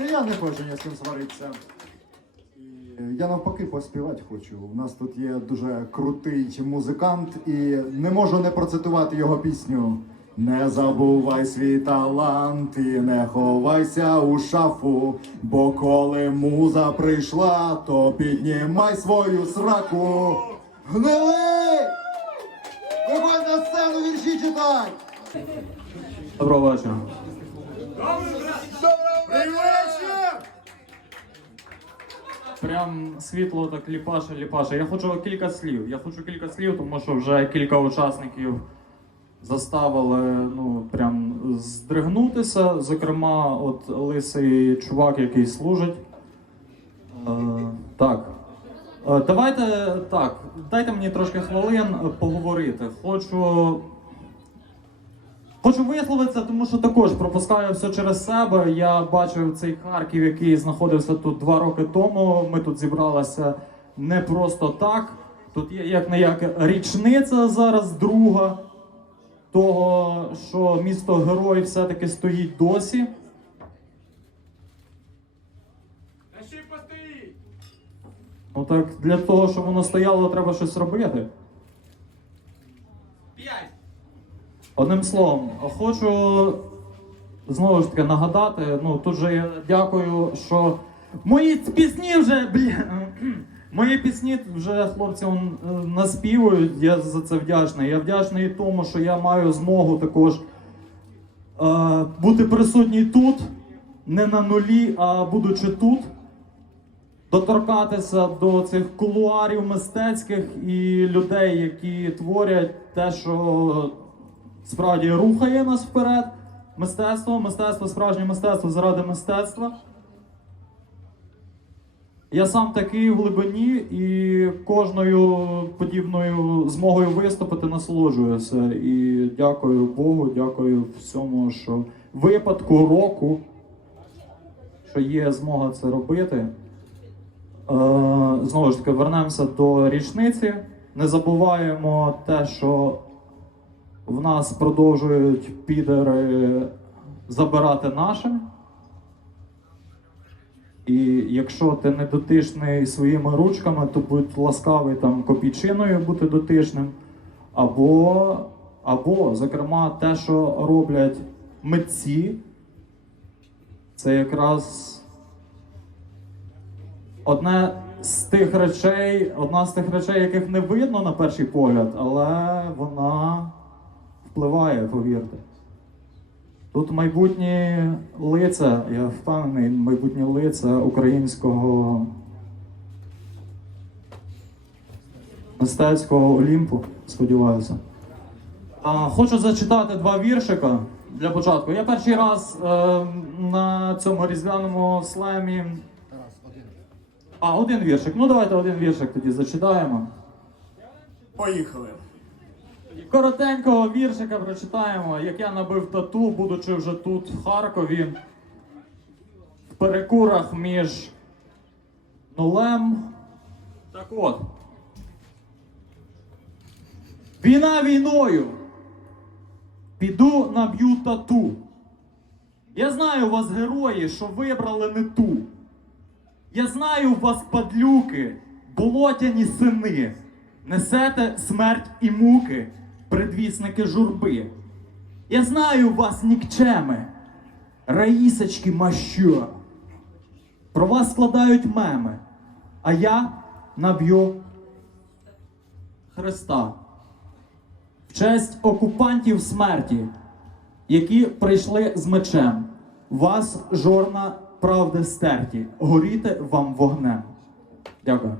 Я не хочу ні з ким сваритися. Я навпаки поспівати хочу. У нас тут є дуже крутий музикант, і не можу не процитувати його пісню. Не забувай свій талант і не ховайся у шафу, бо коли муза прийшла, то піднімай свою сраку. Гнилий! Виходь на сцену вірші читай! Доброго вечора. Прям світло так ліпаше, ліпаше. Я хочу кілька слів. Я хочу кілька слів, тому що вже кілька учасників заставили ну, прям здригнутися. Зокрема, от лисий чувак, який служить. Е, так. Е, давайте так, дайте мені трошки хвилин поговорити. Хочу Хочу висловитися, тому що також пропускаю все через себе. Я бачив цей Харків, який знаходився тут два роки тому. Ми тут зібралися не просто так. Тут є як не як річниця зараз друга того, що місто герой все-таки стоїть досі. Ще й постоїть! Ну так для того, щоб воно стояло, треба щось робити. П'ять! Одним словом, хочу знову ж таки нагадати. Ну тут же я дякую, що мої пісні вже бля, мої пісні вже хлопці е, наспівують. Я за це вдячний. Я вдячний тому, що я маю змогу також е, бути присутній тут, не на нулі, а будучи тут. Доторкатися до цих кулуарів мистецьких і людей, які творять те, що справді рухає нас вперед. Мистецтво, мистецтво, справжнє мистецтво заради мистецтва. Я сам такий в глибині і кожною подібною змогою виступити насолоджуюся. І дякую Богу, дякую всьому, що випадку року, що є змога це робити. Е, знову ж таки, вернемося до річниці. Не забуваємо те, що в нас продовжують підери забирати наше. І якщо ти не дотичний своїми ручками, то будь ласкавий там копійчиною бути дотичним. Або, або, зокрема, те, що роблять митці, це якраз одне з тих речей, одна з тих речей, яких не видно на перший погляд, але вона впливає, повірте. Тут майбутнє лице, я впевнений, майбутнє лице українського мистецького Олімпу, сподіваюся. А, хочу зачитати два віршика для початку. Я перший раз е, на цьому різдвяному слемі. А, один віршик. Ну давайте один віршик тоді зачитаємо. Поїхали! Коротенького віршика прочитаємо, як я набив тату, будучи вже тут, в Харкові, в перекурах між нулем. Так от. Війна війною. Піду наб'ю тату. Я знаю вас, герої, що вибрали не ту. Я знаю вас, падлюки, болотяні сини, несете смерть і муки, предвісники журби. Я знаю вас, нікчеми, раїсочки мащо. Про вас складають меми, а я наб'ю Христа в честь окупантів смерті, які прийшли з мечем. Вас жорна правди стерті, горіти вам вогнем. Дякую.